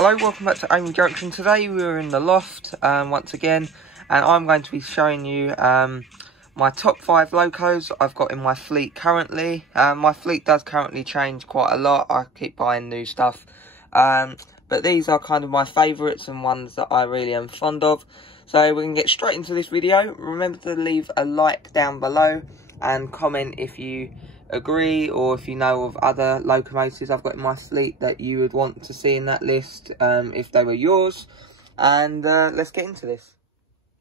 Hello, welcome back to Amy Junction. Today we're in the loft once again, and I'm going to be showing you my top 5 Locos I've got in my fleet currently. My fleet does currently change quite a lot. I keep buying new stuff, but these are kind of my favourites and ones that I really am fond of. So we can get straight into this video. Remember to leave a like down below and comment if you agree or if you know of other locomotives I've got in my fleet that you would want to see in that list if they were yours. And let's get into this.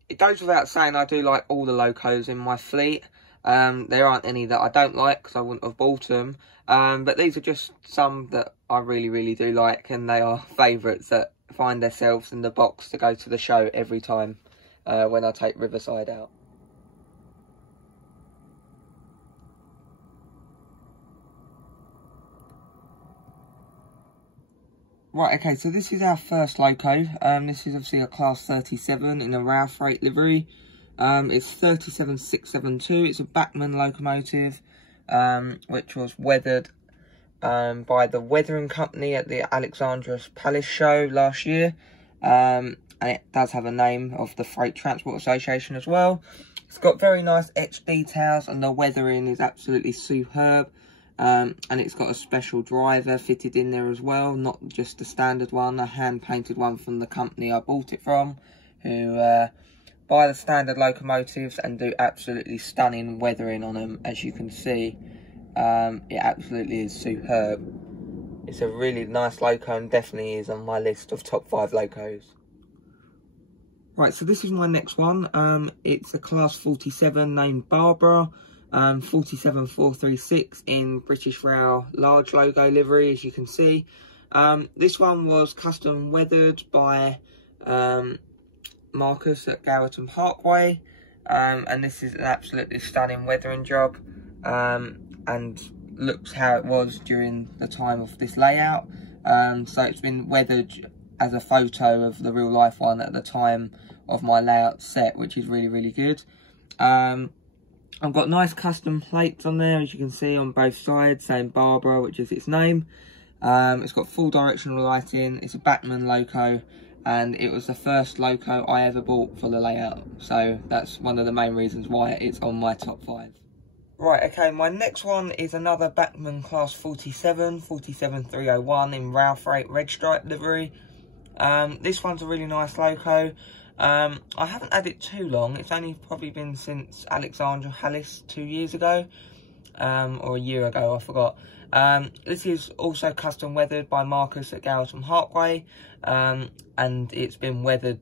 It goes without saying I do like all the locos in my fleet. There aren't any that I don't like because I wouldn't have bought them, but these are just some that I really do like, and they are favourites that find themselves in the box to go to the show every time when I take Riverside out. Right, okay, so this is our first loco. This is obviously a Class 37 in a rail freight livery. It's 37672. It's a Bachmann locomotive, which was weathered by the weathering company at the Alexandra's Palace show last year. And it does have a name of the Freight Transport Association as well. It's got very nice etched details and the weathering is absolutely superb. And it's got a special driver fitted in there as well, not just a standard one, a hand-painted one from the company I bought it from, who buy the standard locomotives and do absolutely stunning weathering on them, as you can see. It absolutely is superb. It's a really nice loco and definitely is on my list of top 5 locos. Right, so this is my next one. It's a Class 47 named Barbara. 47436 in British Rail large logo livery, as you can see. This one was custom weathered by Marcus at Gowerton Parkway, and this is an absolutely stunning weathering job, and looks how it was during the time of this layout. So it's been weathered as a photo of the real life one at the time of my layout set, which is really good. I've got nice custom plates on there, as you can see, on both sides, saying Barbara, which is its name. It's got full directional lighting. It's a Bachmann loco, and it was the first loco I ever bought for the layout. So that's one of the main reasons why it's on my top 5. Right, okay, my next one is another Bachmann Class 47, 47301 in rail freight red stripe livery. This one's a really nice loco. I haven't had it too long. It's only probably been since Alexandra Palace 2 years ago, or a year ago, I forgot. This is also custom weathered by Marcus at Gowerton Parkway, and it's been weathered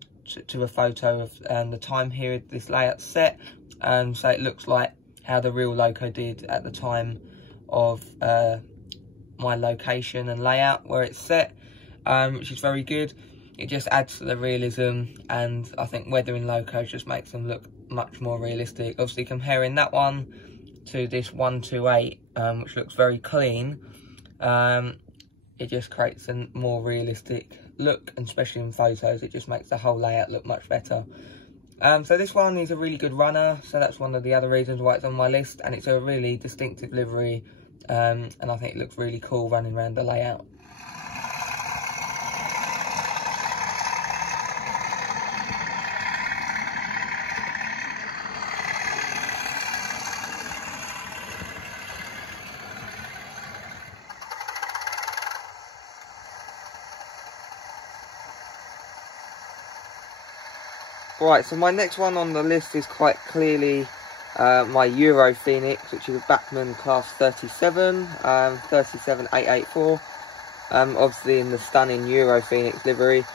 to a photo of the time period this layout's set, so it looks like how the real loco did at the time of my location and layout where it's set, which is very good. It just adds to the realism, and I think weathering locos just makes them look much more realistic. Obviously, comparing that one to this 128, which looks very clean, it just creates a more realistic look, and especially in photos, it just makes the whole layout look much better. So this one is a really good runner, so that's one of the other reasons why it's on my list, and it's a really distinctive livery, and I think it looks really cool running around the layout. Right, so my next one on the list is quite clearly my Euro Phoenix, which is a Bachmann Class 37, 37884, obviously in the stunning Euro Phoenix livery.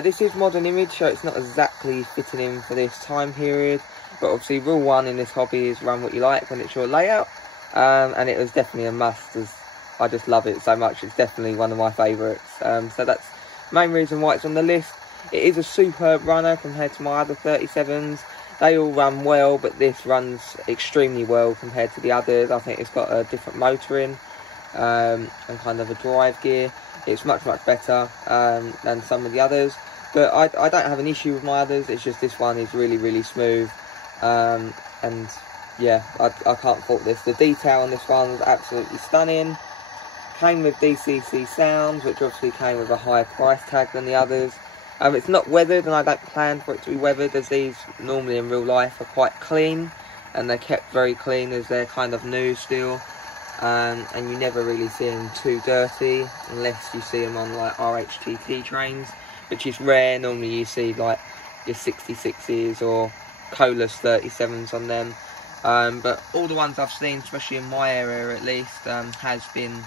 This is modern image, so it's not exactly fitting in for this time period, but obviously rule 1 in this hobby is run what you like when it's your layout, and it was definitely a must, as I just love it so much. It's definitely one of my favourites, so that's the main reason why it's on the list. It is a superb runner compared to my other 37s. They all run well, but this runs extremely well compared to the others. I think it's got a different motor in, and kind of a drive gear. It's much better than some of the others. But I don't have an issue with my others. It's just this one is really smooth. And yeah, I can't fault this. The detail on this one is absolutely stunning. came with DCC sounds, which obviously came with a higher price tag than the others. It's not weathered, and I don't plan for it to be weathered, as these normally in real life are quite clean, and they're kept very clean as they're kind of new still. And you never really see them too dirty unless you see them on like RHTT trains, which is rare. Normally you see like your 66s or Colas 37s on them. But all the ones I've seen, especially in my area at least, has been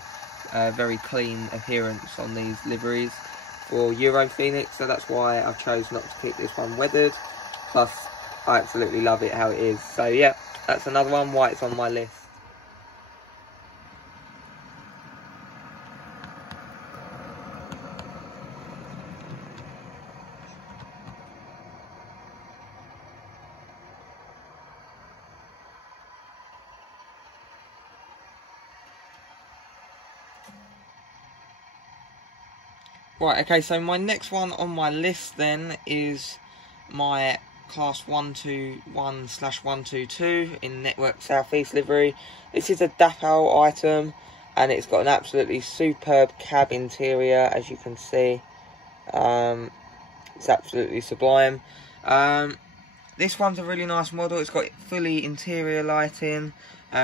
very clean appearance on these liveries for Euro Phoenix, so that's why I've chosen not to keep this one weathered. Plus I absolutely love it how it is. So yeah, that's another one why it's on my list. Right, okay, so my next one on my list then is my Class 121/122 in Network Southeast livery. This is a Dapol item, and it's got an absolutely superb cab interior, as you can see. It's absolutely sublime. This one's a really nice model. It's got fully interior lighting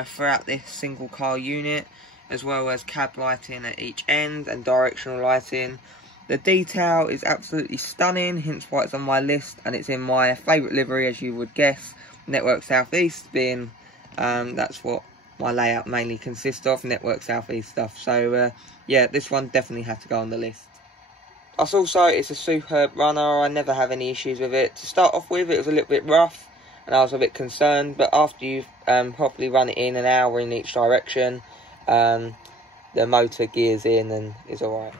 throughout this single car unit, as well as cab lighting at each end and directional lighting. The detail is absolutely stunning, hence why it's on my list, and it's in my favourite livery, as you would guess, Network Southeast, being that's what my layout mainly consists of, Network Southeast stuff. So yeah, this one definitely had to go on the list. Plus also, it's a superb runner. I never have any issues with it. To start off with, it was a little bit rough, and I was a bit concerned, but after you've properly run it in an hour in each direction, the motor gears in and is alright.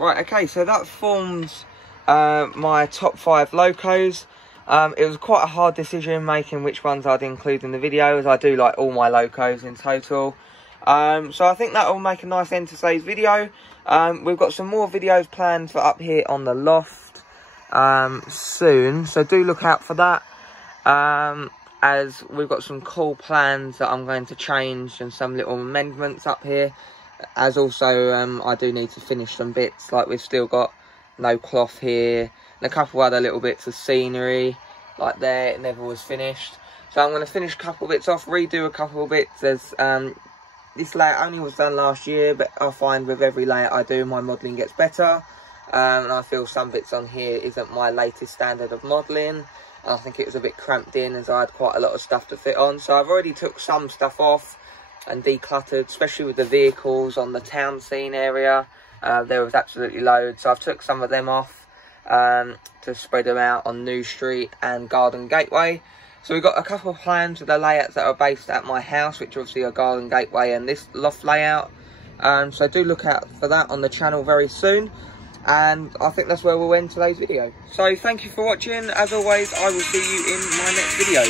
Right, okay, so that forms my top 5 Locos. It was quite a hard decision making which ones I'd include in the video, as I do like all my Locos in total. So I think that will make a nice end to today's video. We've got some more videos planned for up here on the loft soon, so do look out for that. As we've got some cool plans that I'm going to change and some little amendments up here. As also, I do need to finish some bits, like we've still got no cloth here, and a couple other little bits of scenery, like there, it never was finished. So I'm going to finish a couple bits off, redo a couple of bits, as this layout only was done last year, but I find with every layout I do, my modelling gets better, and I feel some bits on here isn't my latest standard of modelling. I think it was a bit cramped in, as I had quite a lot of stuff to fit on, so I've already took some stuff off and decluttered, especially with the vehicles on the town scene area. There was absolutely loads, so I've took some of them off to spread them out on New Street and Garden Gateway. So we've got a couple of plans with the layouts that are based at my house, which obviously are Garden Gateway and this loft layout. So do look out for that on the channel very soon. And I think that's where we'll end today's video. So thank you for watching. As always, I will see you in my next video.